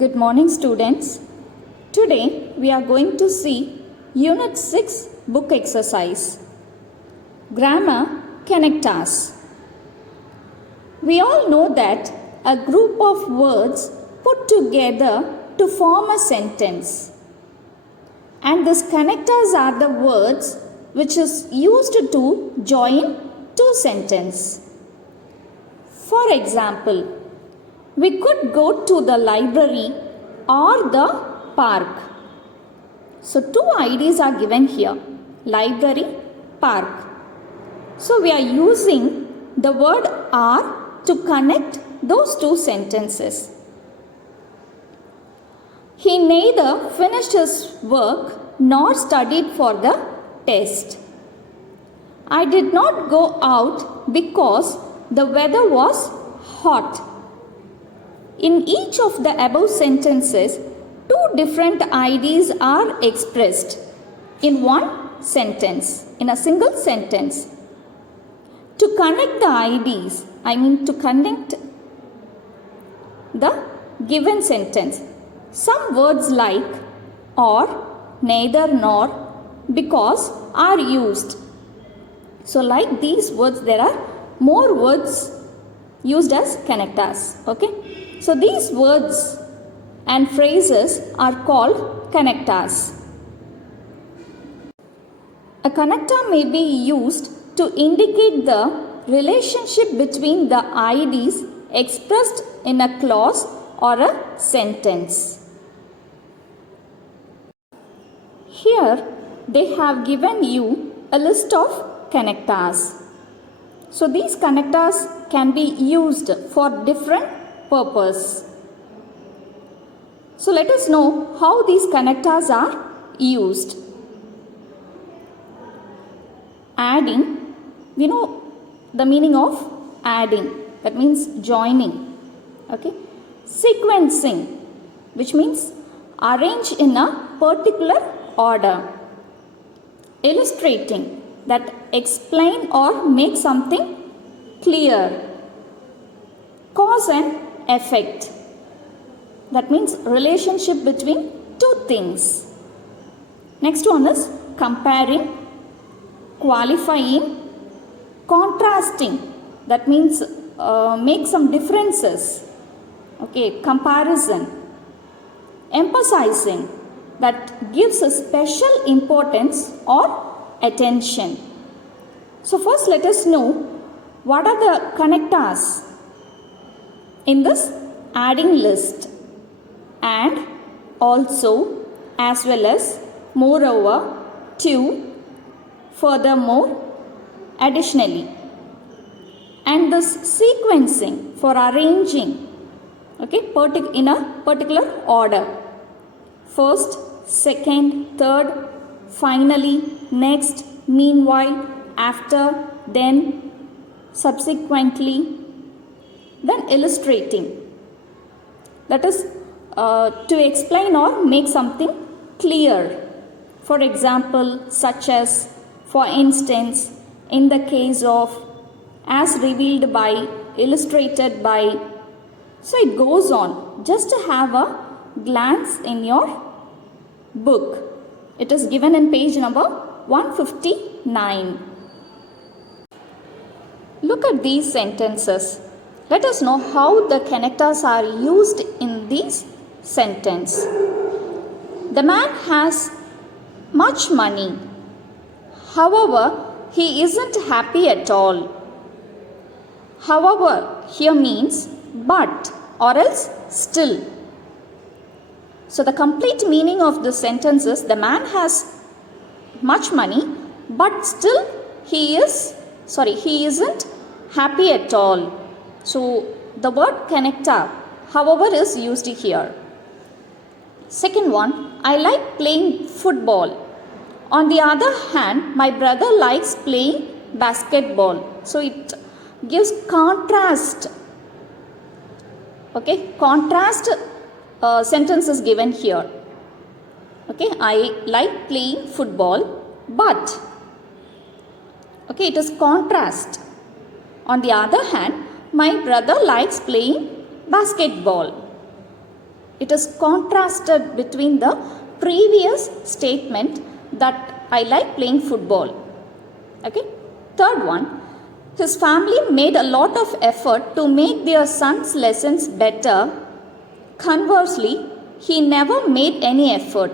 Good morning, students. Today we are going to see Unit 6 book exercise. Grammar connectors. We all know that a group of words put together to form a sentence. And these connectors are the words which is used to join two sentences. For example, we could go to the library or the park. So two IDs are given here, library, park. So we are using the word "or" to connect those two sentences. He neither finished his work nor studied for the test. I did not go out because the weather was hot. In each of the above sentences, two different IDs are expressed in one sentence, in a single sentence. To connect the IDs, to connect the given sentence, some words like or, neither nor, because are used. So like these words, there are more words used as connectors. Okay. So these words and phrases are called connectors. A connector may be used to indicate the relationship between the IDs expressed in a clause or a sentence. Here they have given you a list of connectors. So these connectors can be used for different purpose. So let us know how these connectors are used. Adding, we know the meaning of adding, that means joining. Okay. Sequencing, which means arrange in a particular order. Illustrating, that explain or make something clear. Cause and effect, that means relationship between two things. Next one is comparing, qualifying, contrasting, that means make some differences. Okay, comparison. Emphasizing, that gives a special importance or attention. So first let us know what are the connectors in this adding list. And, also, as well as, moreover, to, furthermore, additionally. And this sequencing for arranging, okay, in a particular order. First, second, third, finally, next, meanwhile, after, then, subsequently. Then illustrating, that is to explain or make something clear. For example, such as, for instance, in the case of, as revealed by, illustrated by. So it goes on. Just to have a glance in your book. It is given in page number 159. Look at these sentences. Let us know how the connectors are used in this sentence. The man has much money. However, he isn't happy at all. However here means but or else still. So the complete meaning of this sentence is the man has much money but still he isn't happy at all. So the word connector, however, is used here. Second one, I like playing football. On the other hand, my brother likes playing basketball. So it gives contrast. Okay, contrast sentence is given here. Okay, I like playing football, but, okay, it is contrast. On the other hand, my brother likes playing basketball. It is contrasted between the previous statement that I like playing football. Okay. Third one, his family made a lot of effort to make their son's lessons better. Conversely, he never made any effort.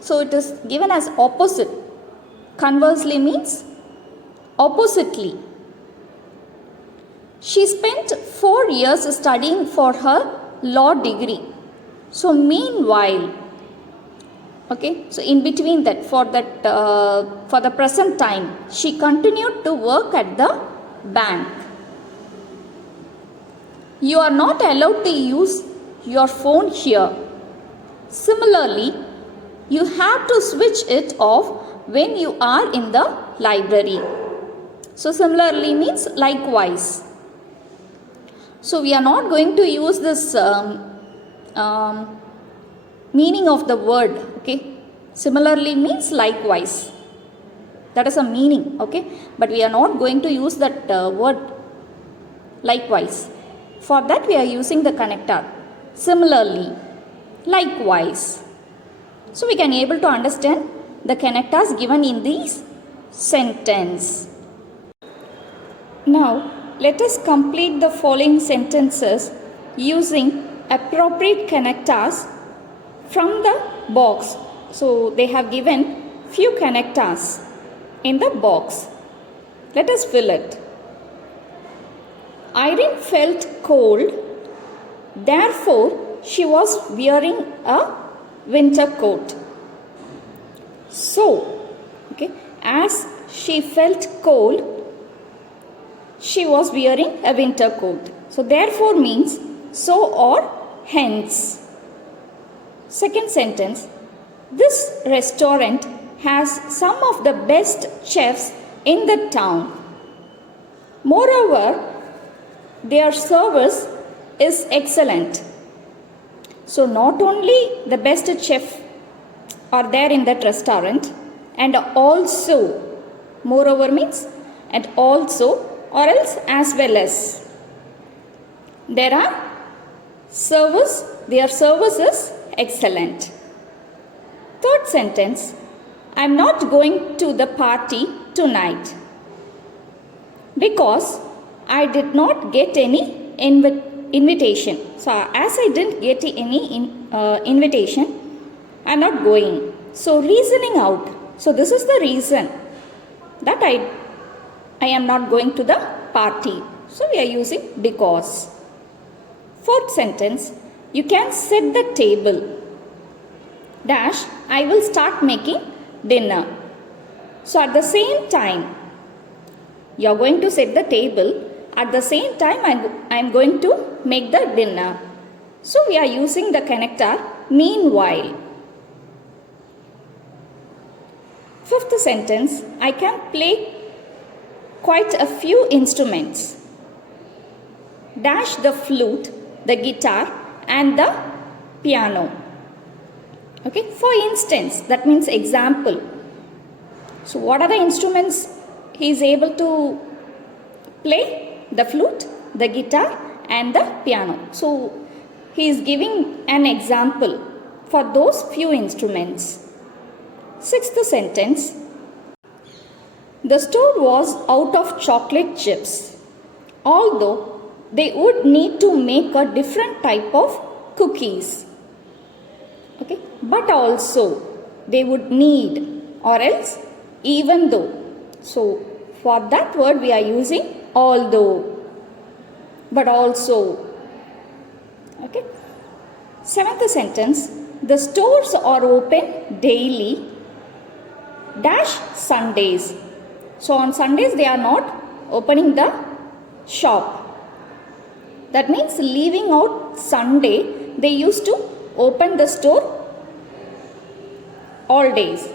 So it is given as opposite. Conversely means oppositely. She spent 4 years studying for her law degree. So meanwhile, okay, so in between that, for the present time, she continued to work at the bank. You are not allowed to use your phone here. Similarly, you have to switch it off when you are in the library. So similarly means likewise. So we are not going to use this meaning of the word. Okay. Similarly means likewise. That is a meaning. Okay. But we are not going to use that word likewise. For that we are using the connector. Similarly, likewise. So we can able to understand the connectors given in this sentence. Now let us complete the following sentences using appropriate connectors from the box. So they have given few connectors in the box. Let us fill it. Irene felt cold, therefore she was wearing a winter coat. So, okay, as she felt cold, she was wearing a winter coat. So therefore means so or hence. Second sentence, this restaurant has some of the best chefs in the town. Moreover, their service is excellent. So not only the best chef are there in that restaurant, and also, moreover means and also, or else as well as. There are service, their service is excellent. Third sentence, I am not going to the party tonight because I did not get any invitation. So as I didn't get any invitation, I am not going. So reasoning out. So this is the reason that I am not going to the party. So we are using because. Fourth sentence, you can set the table. Dash, I will start making dinner. So at the same time, you are going to set the table. At the same time, I am going to make the dinner. So we are using the connector meanwhile. Fifth sentence, I can play quite a few instruments. Dash the flute, the guitar and the piano. Okay, for instance, that means example. So what are the instruments he is able to play? The flute, the guitar and the piano. So he is giving an example for those few instruments. Sixth sentence, the store was out of chocolate chips, although they would need to make a different type of cookies. Okay, but also they would need or else even though. So for that word we are using although, but also. Okay. Seventh sentence, the stores are open daily dash Sundays. So on Sundays they are not opening the shop. That means leaving out Sunday, they used to open the store all days.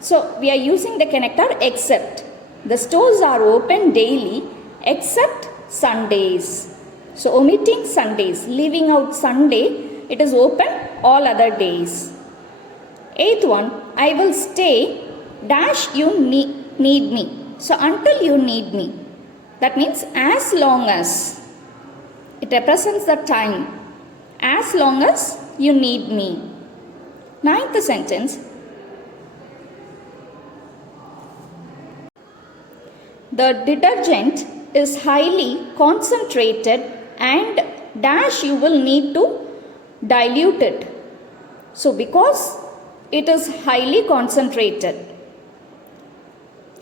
So we are using the connector except. The stores are open daily except Sundays. So omitting Sundays, leaving out Sunday, it is open all other days. Eighth one, I will stay dash you need me. So until you need me. That means as long as. It represents the time. As long as you need me. Ninth sentence. The detergent is highly concentrated and dash you will need to dilute it. So because it is highly concentrated,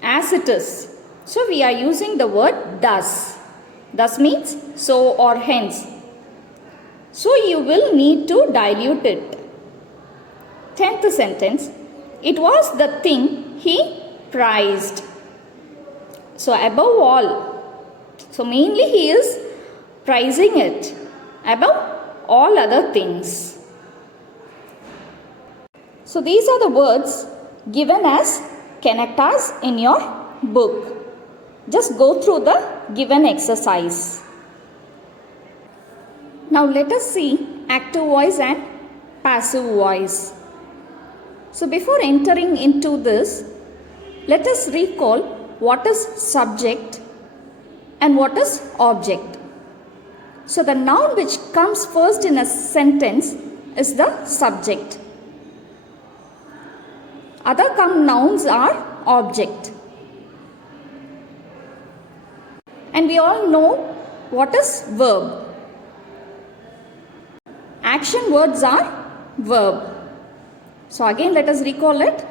as it is, so we are using the word thus. Thus means so or hence. So you will need to dilute it. 10th sentence. It was the thing he prized. So above all. So mainly he is prizing it above all other things. So these are the words given as connectors in your book. Just go through the given exercise. Now let us see active voice and passive voice. So before entering into this, let us recall what is subject and what is object. So the noun which comes first in a sentence is the subject. Other nouns are object. And we all know what is verb. Action words are verb. So again let us recall it.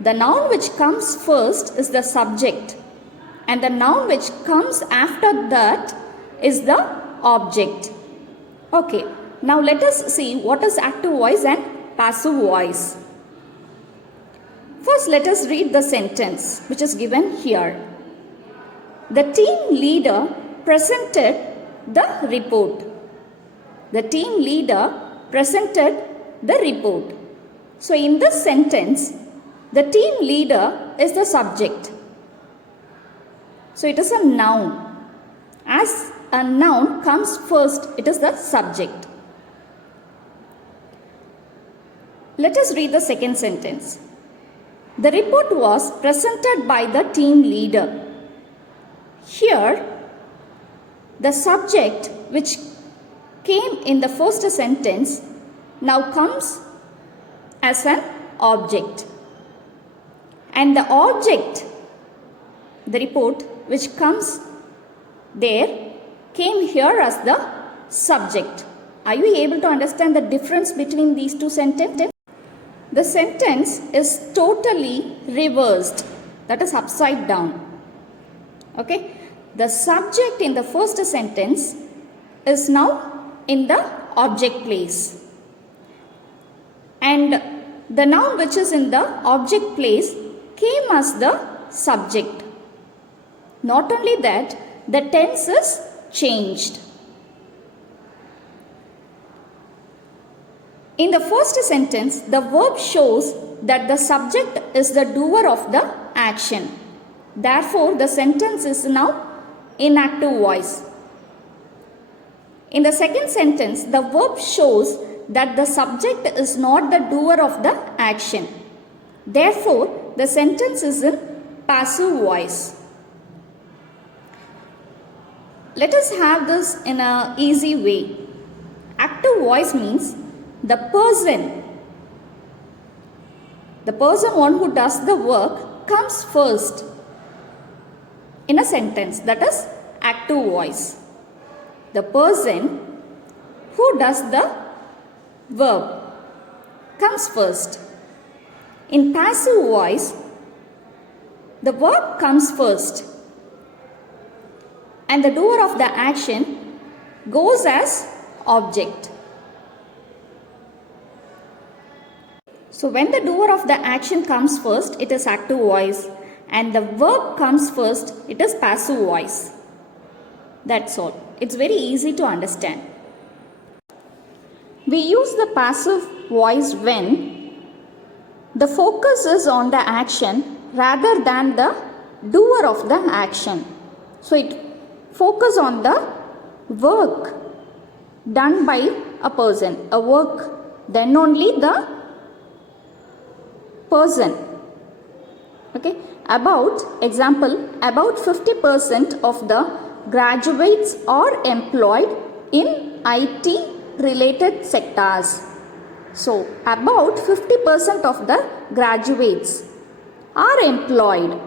The noun which comes first is the subject and the noun which comes after that is the object. Okay, now let us see what is active voice and passive voice. First let us read the sentence which is given here. The team leader presented the report. The team leader presented the report. So in this sentence, the team leader is the subject. So it is a noun. As a noun comes first, it is the subject. Let us read the second sentence. The report was presented by the team leader. Here, the subject which came in the first sentence now comes as an object. And the object, the report which comes there, came here as the subject. Are you able to understand the difference between these two sentences? The sentence is totally reversed, that is upside down. Okay, the subject in the first sentence is now in the object place. And the noun which is in the object place came as the subject. Not only that, the tense is changed. In the first sentence, the verb shows that the subject is the doer of the action. Therefore, the sentence is now in active voice. In the second sentence, the verb shows that the subject is not the doer of the action. Therefore, the sentence is in passive voice. Let us have this in an easy way. Active voice means the person one who does the work comes first in a sentence, that is active voice. The person who does the verb comes first. In passive voice, the verb comes first and the doer of the action goes as object. So when the doer of the action comes first, it is active voice, and the verb comes first, it is passive voice. That's all. It's very easy to understand. We use the passive voice when the focus is on the action rather than the doer of the action. So it focuses on the work done by a person, a work, then only the person. Okay, about 50% of the graduates are employed in IT related sectors. So about 50% of the graduates are employed.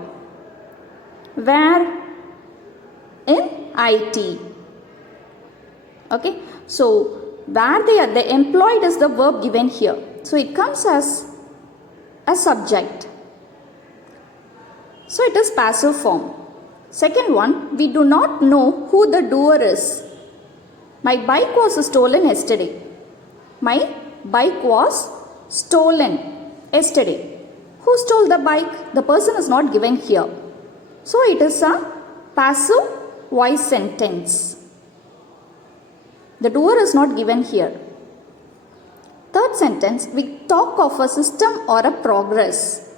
Where? In IT. Okay. So where they employed is the verb given here. So it comes as a subject. So it is passive form. Second one, we do not know who the doer is. My bike was stolen yesterday. My bike was stolen yesterday. Who stole the bike? The person is not given here. So it is a passive voice sentence. The doer is not given here. Third sentence, we talk of a system or a progress.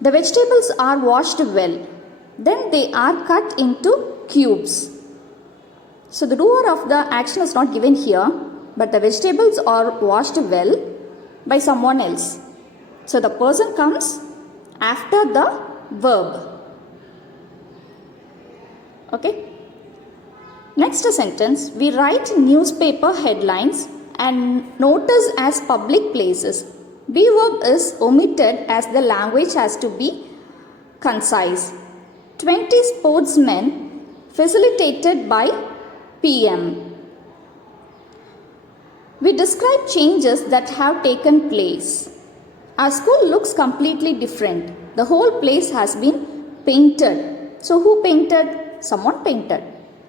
The vegetables are washed well. Then they are cut into cubes. So the doer of the action is not given here, but the vegetables are washed well by someone else. So the person comes after the verb. Okay. Next sentence, we write newspaper headlines and notice as public places. Be verb is omitted as the language has to be concise. 20 sportsmen facilitated by PM. We describe changes that have taken place. Our school looks completely different. The whole place has been painted. So who painted? Someone painted.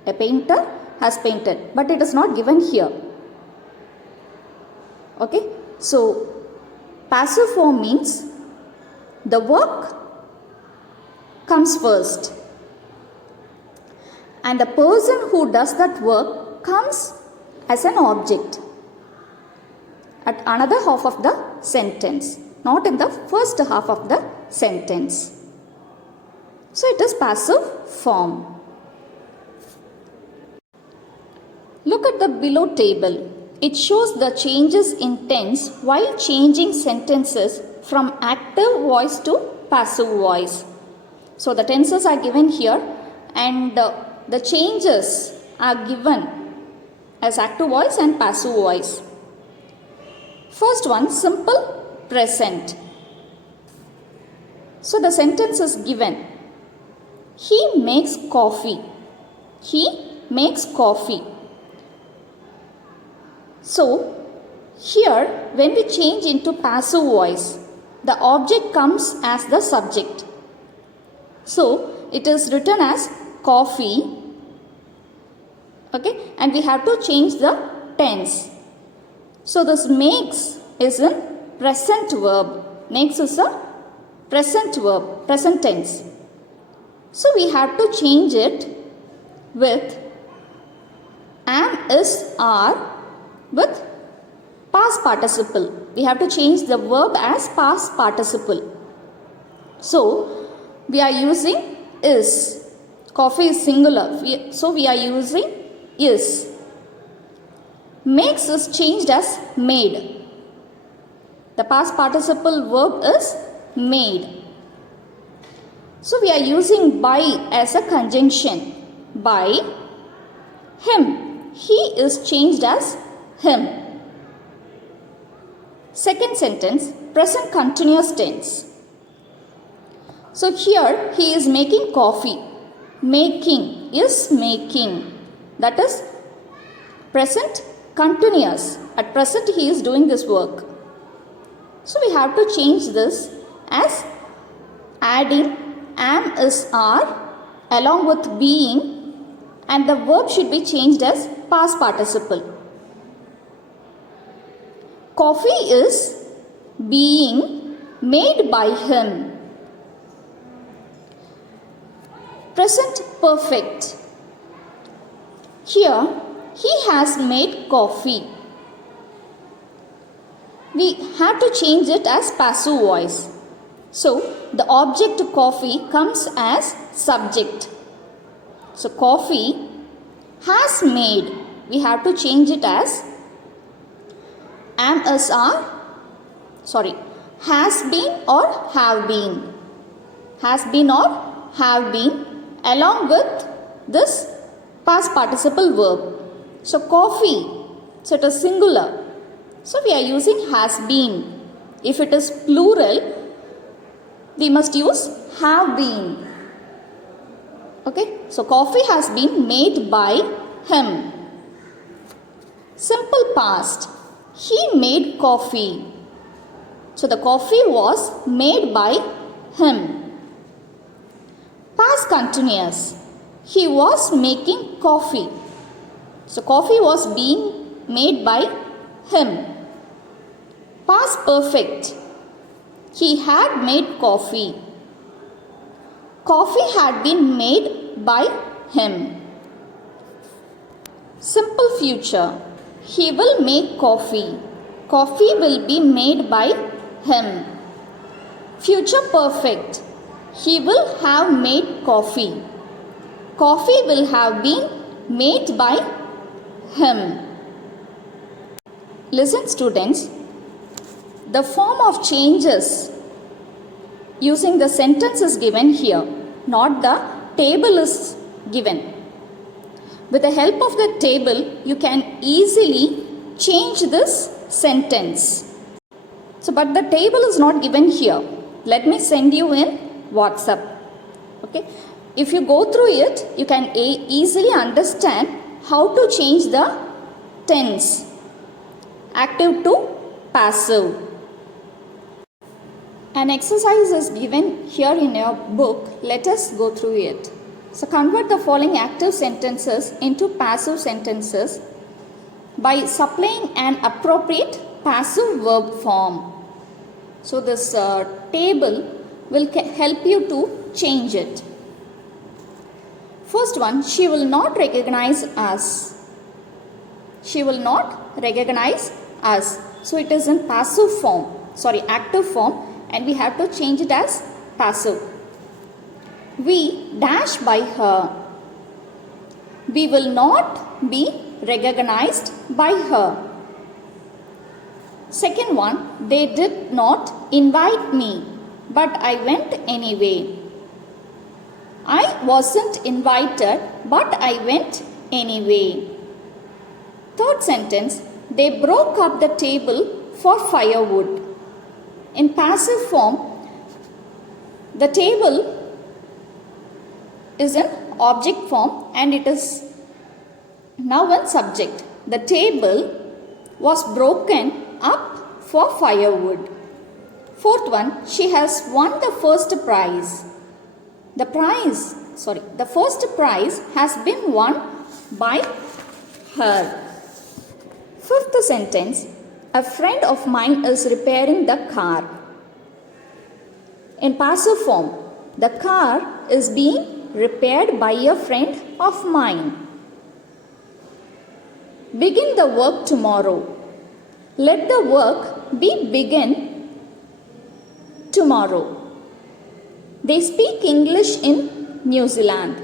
A painter has painted, but it is not given here. Okay. So passive form means the work comes first and the person who does that work comes as an object at another half of the sentence, not in the first half of the sentence. So it is passive form. Look at the below table. It shows the changes in tense while changing sentences from active voice to passive voice. So the tenses are given here and the changes are given as active voice and passive voice. First one, simple present. So the sentence is given. He makes coffee. He makes coffee. So here when we change into passive voice, the object comes as the subject. So it is written as coffee. Okay, and we have to change the tense. So this makes is in present verb. Makes is a present verb, present tense. So we have to change it with am, is, are with past participle. We have to change the verb as past participle. So we are using is. Coffee is singular. So we are using is. Makes is changed as made. The past participle verb is made. So we are using by as a conjunction. By him. He is changed as him. Second sentence, present continuous tense. So here he is making coffee. Making is making. That is present continuous. At present he is doing this work. So we have to change this as adding am, is, are along with being, and the verb should be changed as past participle. Coffee is being made by him. Present perfect. Here he has made coffee. We have to change it as passive voice. So the object coffee comes as subject. So coffee has made. We have to change it as am, is, are. Has been or have been. Has been or have been along with this past participle verb. So coffee. So it is singular. So we are using has been. If it is plural, we must use have been. Okay, so coffee has been made by him. Simple past, he made coffee. So the coffee was made by him. Past continuous, he was making coffee. So coffee was being made by him. Past perfect, he had made coffee. Coffee had been made by him. Simple future, he will make coffee. Coffee will be made by him. Future perfect, he will have made coffee. Coffee will have been made by him. Listen students, the form of changes using the sentence is given here, not the table is given. With the help of the table, you can easily change this sentence. So, but the table is not given here. Let me send you in WhatsApp. Okay. If you go through it, you can easily understand how to change the tense. Active to passive. An exercise is given here in your book. Let us go through it. So convert the following active sentences into passive sentences by supplying an appropriate passive verb form. So this table will help you to change it. First one, she will not recognize us. She will not recognize us. So it is in passive form, active form, and we have to change it as passive. We dash by her. We will not be recognized by her. Second one, they did not invite me, but I went anyway. I wasn't invited, but I went anyway. Third sentence, they broke up the table for firewood. In passive form, the table is in object form and it is now in subject. The table was broken up for firewood. Fourth one, she has won the first prize. The first prize has been won by her. Fifth sentence, a friend of mine is repairing the car. In passive form, the car is being repaired by a friend of mine. Begin the work tomorrow. Let the work be begin tomorrow. They speak English in New Zealand.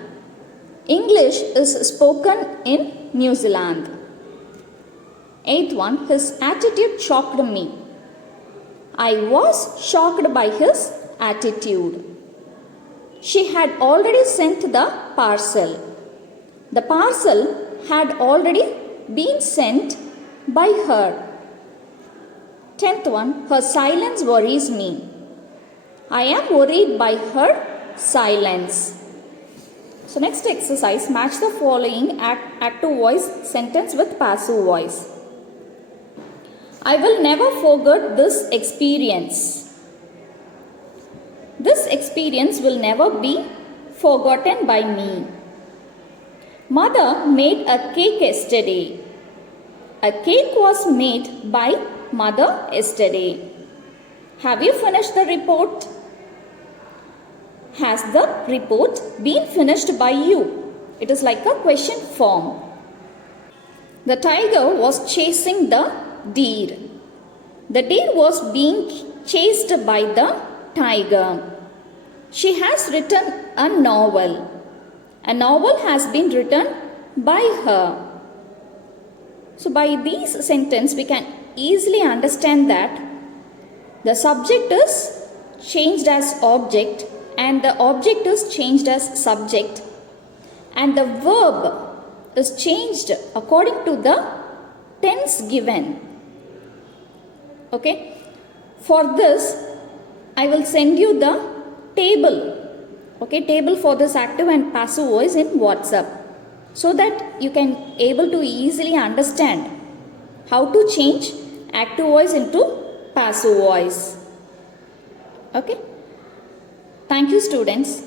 English is spoken in New Zealand. Eighth one, his attitude shocked me. I was shocked by his attitude. She had already sent the parcel. The parcel had already been sent by her. 10th one, her silence worries me. I am worried by her silence. So next exercise, match the following active voice sentence with passive voice. I will never forget this experience. This experience will never be forgotten by me. Mother made a cake yesterday. A cake was made by mother yesterday. Have you finished the report? Has the report been finished by you? It is like a question form. The tiger was chasing the deer. The deer was being chased by the tiger. She has written a novel. A novel has been written by her. So by these sentences we can easily understand that the subject is changed as object and the object is changed as subject and the verb is changed according to the tense given. Okay, for this I will send you the table, okay, table for this active and passive voice in WhatsApp, so that you can able to easily understand how to change active voice into passive voice. Okay, thank you students.